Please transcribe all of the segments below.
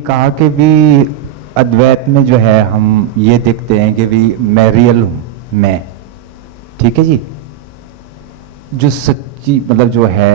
कि कहा कि भी अद्वैत में जो है हम ये देखते हैं कि भी मैं रियल हूँ, मैं, ठीक है जी, जो सच्ची मतलब जो है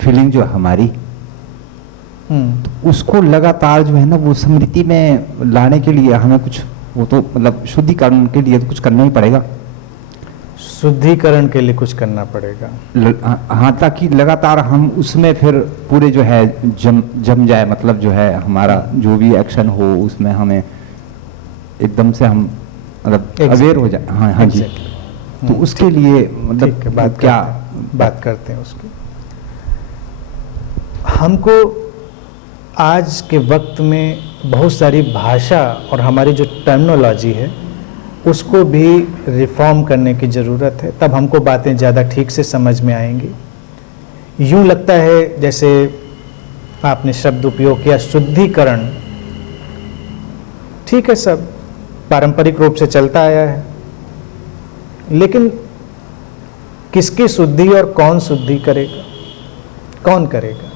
फीलिंग जो हमारी, तो उसको लगातार जो है ना वो स्मृति में लाने के लिए हमें कुछ, वो तो मतलब शुद्धिकरण के लिए तो कुछ करना ही पड़ेगा। शुद्धिकरण के लिए कुछ करना पड़ेगा, हाँ, ताकि लगातार हम उसमें फिर पूरे जो है जम जाए, मतलब जो है हमारा जो भी एक्शन हो उसमें हमें एकदम से हम मतलब अवेयर हो जाए। हाँ हाँ जी। तो उसके लिए मतलब क्या बात करते हैं उसकी। हमको आज के वक्त में बहुत सारी भाषा और हमारी जो टर्मिनोलॉजी है उसको भी रिफॉर्म करने की ज़रूरत है, तब हमको बातें ज़्यादा ठीक से समझ में आएंगी। यूँ लगता है जैसे आपने शब्द उपयोग किया शुद्धिकरण, ठीक है, सब पारंपरिक रूप से चलता आया है, लेकिन किसकी शुद्धि और कौन शुद्धि करेगा, कौन करेगा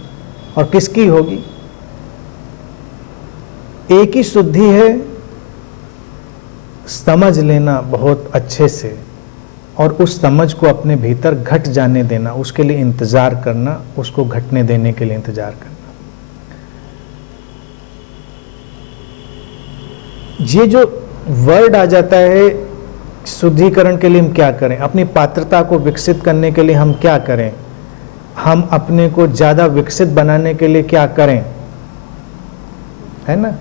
और किसकी होगी? एक ही शुद्धि है, समझ लेना बहुत अच्छे से और उस समझ को अपने भीतर घट जाने देना, उसके लिए इंतजार करना, उसको घटने देने के लिए इंतजार करना। ये जो वर्ड आ जाता है शुद्धिकरण के लिए हम क्या करें, अपनी पात्रता को विकसित करने के लिए हम क्या करें, हम अपने को ज़्यादा विकसित बनाने के लिए क्या करें, है ना?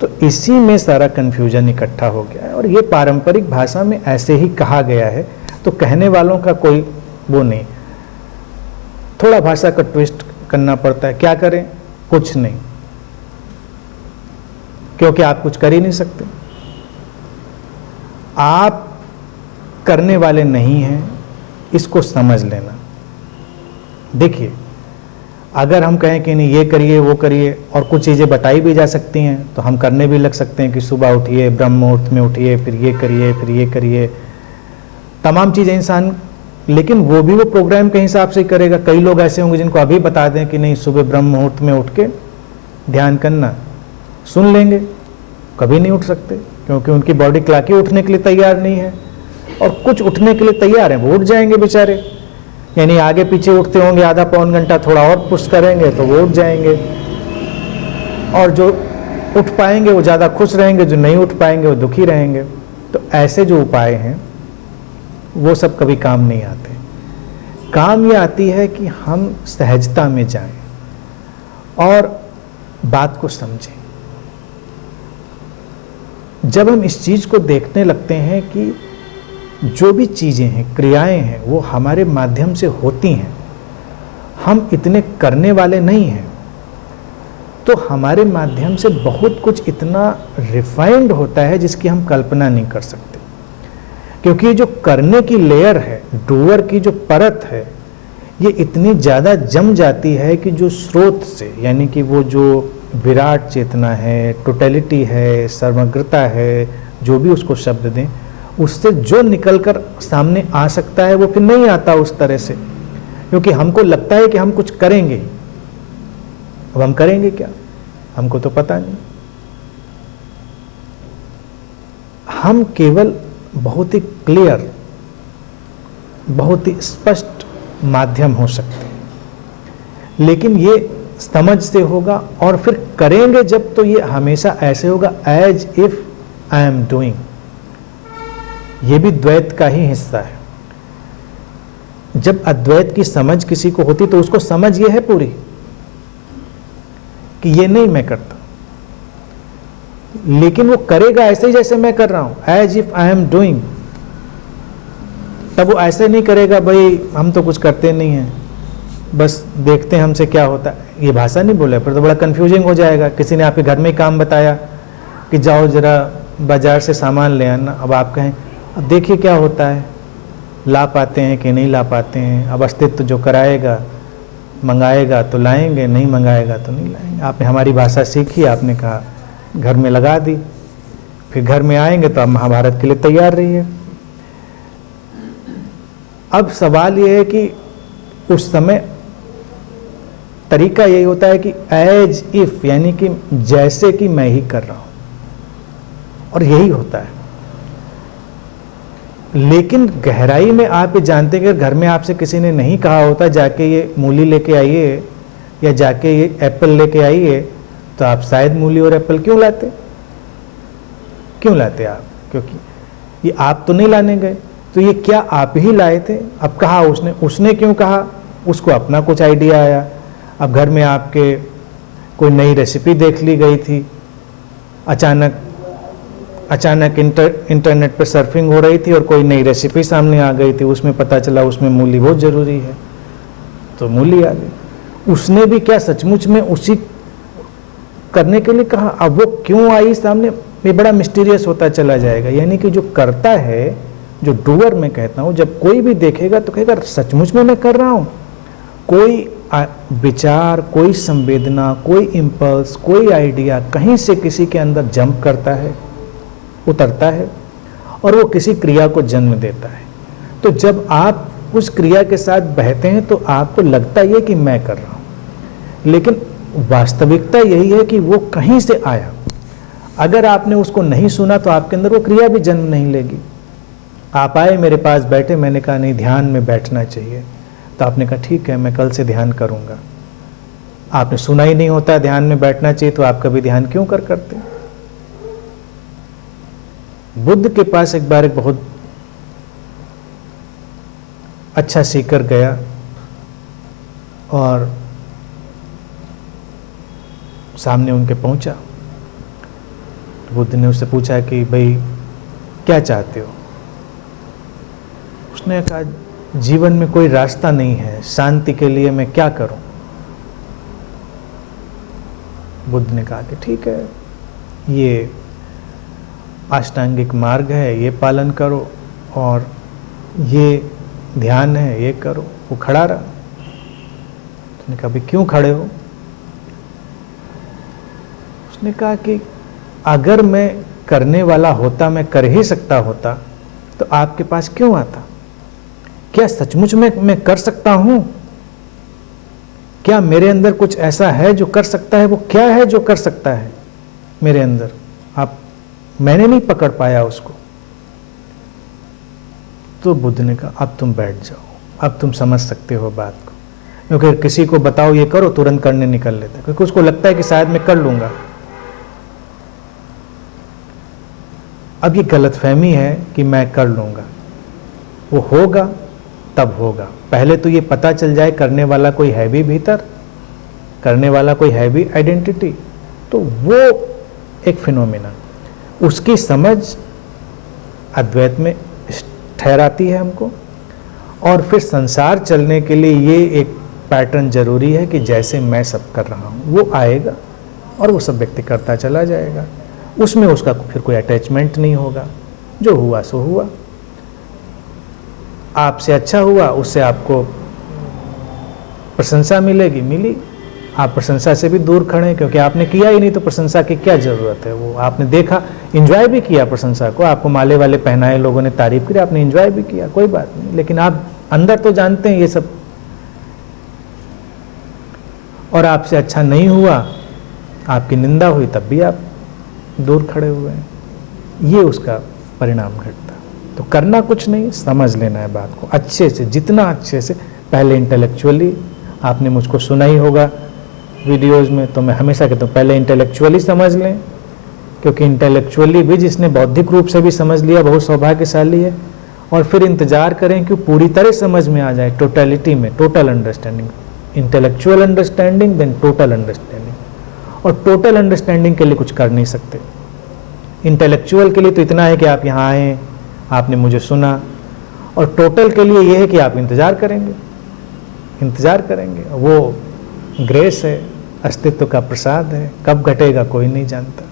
तो इसी में सारा कन्फ्यूजन इकट्ठा हो गया है और ये पारंपरिक भाषा में ऐसे ही कहा गया है, तो कहने वालों का कोई वो नहीं, थोड़ा भाषा का ट्विस्ट करना पड़ता है। क्या करें? कुछ नहीं, क्योंकि आप कुछ कर ही नहीं सकते, आप करने वाले नहीं हैं, इसको समझ लेना। देखिए, अगर हम कहें कि नहीं ये करिए वो करिए और कुछ चीज़ें बताई भी जा सकती हैं तो हम करने भी लग सकते हैं कि सुबह उठिए, ब्रह्म मुहूर्त में उठिए, फिर ये करिए, फिर ये करिए, तमाम चीज़ें इंसान, लेकिन वो भी वो प्रोग्राम के हिसाब से करेगा। कई लोग ऐसे होंगे जिनको अभी बता दें कि नहीं सुबह ब्रह्म मुहूर्त में उठ के ध्यान करना, सुन लेंगे, कभी नहीं उठ सकते क्योंकि उनकी बॉडी क्लॉक ही उठने के लिए तैयार नहीं है। और कुछ उठने के लिए तैयार हैं, वो उठ जाएंगे बेचारे, यानी आगे पीछे उठते होंगे, आधा पौन घंटा थोड़ा और पुश करेंगे तो वो उठ जाएंगे। और जो उठ पाएंगे वो ज़्यादा खुश रहेंगे, जो नहीं उठ पाएंगे वो दुखी रहेंगे। तो ऐसे जो उपाय हैं वो सब कभी काम नहीं आते। काम ये आती है कि हम सहजता में जाएं और बात को समझें। जब हम इस चीज़ को देखने लगते हैं कि जो भी चीज़ें हैं, क्रियाएं हैं, वो हमारे माध्यम से होती हैं, हम इतने करने वाले नहीं हैं, तो हमारे माध्यम से बहुत कुछ इतना रिफाइंड होता है जिसकी हम कल्पना नहीं कर सकते। क्योंकि जो करने की लेयर है, डूअर की जो परत है, ये इतनी ज़्यादा जम जाती है कि जो स्रोत से, यानी कि वो जो विराट चेतना है, टोटलिटी है, समग्रता है, जो भी उसको शब्द दें, उससे जो निकलकर सामने आ सकता है वो फिर नहीं आता उस तरह से, क्योंकि हमको लगता है कि हम कुछ करेंगे। अब हम करेंगे क्या, हमको तो पता नहीं। हम केवल बहुत ही क्लियर, बहुत ही स्पष्ट माध्यम हो सकते हैं, लेकिन ये समझ से होगा। और फिर करेंगे जब, तो ये हमेशा ऐसे होगा as if I am doing. ये भी द्वैत का ही हिस्सा है। जब अद्वैत की समझ किसी को होती तो उसको समझ ये है पूरी कि ये नहीं मैं करता, लेकिन वो करेगा ऐसे ही जैसे मैं कर रहा हूं, as if I am doing. तब वो ऐसे नहीं करेगा भाई हम तो कुछ करते नहीं हैं, बस देखते हैं हमसे क्या होता है। ये भाषा नहीं बोले, पर तो बड़ा कंफ्यूजिंग हो जाएगा। किसी ने आपके घर में काम बताया कि जाओ जरा बाजार से सामान ले आना, अब आप कहें अब देखिए क्या होता है, ला पाते हैं कि नहीं ला पाते हैं। अब अस्तित्व जो कराएगा, मंगाएगा तो लाएंगे, नहीं मंगाएगा तो नहीं लाएंगे। आपने हमारी भाषा सीखी, आपने कहा घर में लगा दी, फिर घर में आएंगे तो आप महाभारत के लिए तैयार रहिए। अब सवाल ये है कि उस समय तरीका यही होता है कि एज इफ, यानी कि जैसे कि मैं ही कर रहा हूं, और यही होता है। लेकिन गहराई में आप ये जानते हैं कि घर में आपसे किसी ने नहीं कहा होता जाके ये मूली लेके आइए या जाके ये एप्पल लेके आइए, तो आप शायद मूली और एप्पल क्यों लाते? क्यों लाते आप? क्योंकि ये आप तो नहीं लाने गए, तो ये क्या आप ही लाए थे? अब कहा उसने क्यों कहा? उसको अपना कुछ आइडिया आया। अब घर में आपके कोई नई रेसिपी देख ली गई थी, अचानक इंटरनेट पे सर्फिंग हो रही थी और कोई नई रेसिपी सामने आ गई थी, उसमें पता चला उसमें मूली बहुत ज़रूरी है, तो मूली आ गई। उसने भी क्या सचमुच में उसी करने के लिए कहा? अब वो क्यों आई सामने, ये बड़ा मिस्टीरियस होता चला जाएगा। यानी कि जो करता है, जो डूअर मैं कहता हूँ, जब कोई भी देखेगा तो कहेगा सचमुच में मैं कर रहा हूँ। कोई विचार, कोई संवेदना, कोई इम्पल्स, कोई आइडिया कहीं से किसी के अंदर जंप करता है, उतरता है, और वो किसी क्रिया को जन्म देता है। तो जब आप उस क्रिया के साथ बहते हैं तो आपको लगता है कि मैं कर रहा हूँ, लेकिन वास्तविकता यही है कि वो कहीं से आया। अगर आपने उसको नहीं सुना तो आपके अंदर वो क्रिया भी जन्म नहीं लेगी। आप आए मेरे पास बैठे, मैंने कहा नहीं ध्यान में बैठना चाहिए, तो आपने कहा ठीक है मैं कल से ध्यान करूंगा। आपने सुना ही नहीं होता ध्यान में बैठना चाहिए, तो आप कभी ध्यान क्यों करते? बुद्ध के पास एक बार एक बहुत अच्छा सीकर गया और सामने उनके पहुंचा। तो बुद्ध ने उससे पूछा कि भाई क्या चाहते हो? उसने कहा जीवन में कोई रास्ता नहीं है, शांति के लिए मैं क्या करूं? बुद्ध ने कहा कि ठीक है, ये अष्टांगिक मार्ग है, ये पालन करो, और ये ध्यान है, ये करो। वो खड़ा रहा। उसने कहा भाई क्यों खड़े हो? उसने कहा कि अगर मैं करने वाला होता, मैं कर ही सकता होता, तो आपके पास क्यों आता? क्या सचमुच में मैं कर सकता हूं? क्या मेरे अंदर कुछ ऐसा है जो कर सकता है? वो क्या है जो कर सकता है मेरे अंदर? मैंने नहीं पकड़ पाया उसको। तो बुद्ध ने कहा अब तुम बैठ जाओ, अब तुम समझ सकते हो बात को। क्योंकि किसी को बताओ ये करो, तुरंत करने निकल लेते, क्योंकि उसको लगता है कि शायद मैं कर लूंगा। अब ये गलतफहमी है कि मैं कर लूंगा, वो होगा तब होगा। पहले तो ये पता चल जाए करने वाला कोई है भी भीतर, करने वाला कोई है भी आइडेंटिटी, तो वो एक फिनोमिना, उसकी समझ अद्वैत में ठहराती है हमको। और फिर संसार चलने के लिए ये एक पैटर्न जरूरी है कि जैसे मैं सब कर रहा हूँ वो आएगा और वो सब व्यक्ति करता चला जाएगा। उसमें उसका फिर कोई अटैचमेंट नहीं होगा, जो हुआ सो हुआ। आपसे अच्छा हुआ, उससे आपको प्रशंसा मिलेगी, मिली, आप प्रशंसा से भी दूर खड़े हैं क्योंकि आपने किया ही नहीं, तो प्रशंसा की क्या जरूरत है? वो आपने देखा, एंजॉय भी किया प्रशंसा को, आपको माले वाले पहनाए, लोगों ने तारीफ की, आपने एंजॉय भी किया, कोई बात नहीं, लेकिन आप अंदर तो जानते हैं ये सब। और आपसे अच्छा नहीं हुआ, आपकी निंदा हुई, तब भी आप दूर खड़े हुए हैं, ये उसका परिणाम घटता। तो करना कुछ नहीं, समझ लेना है बात को अच्छे से, जितना अच्छे से। पहले इंटेलेक्चुअली, आपने मुझको सुना ही होगा वीडियोज़ में, तो मैं हमेशा कहता हूँ पहले इंटेलेक्चुअली समझ लें, क्योंकि इंटेलेक्चुअली भी जिसने बौद्धिक रूप से भी समझ लिया बहुत सौभाग्यशाली है। और फिर इंतजार करें कि पूरी तरह समझ में आ जाए, टोटलिटी में, total understanding, intellectual understanding then total understanding. और टोटल अंडरस्टैंडिंग के लिए कुछ कर नहीं सकते। इंटेलेक्चुअल के लिए तो इतना है कि आप यहाँ आए, आपने मुझे सुना, और टोटल के लिए यह है कि आप इंतजार करेंगे, इंतजार करेंगे। वो ग्रेस है, अस्तित्व का प्रसाद है, कब घटेगा कोई नहीं जानता।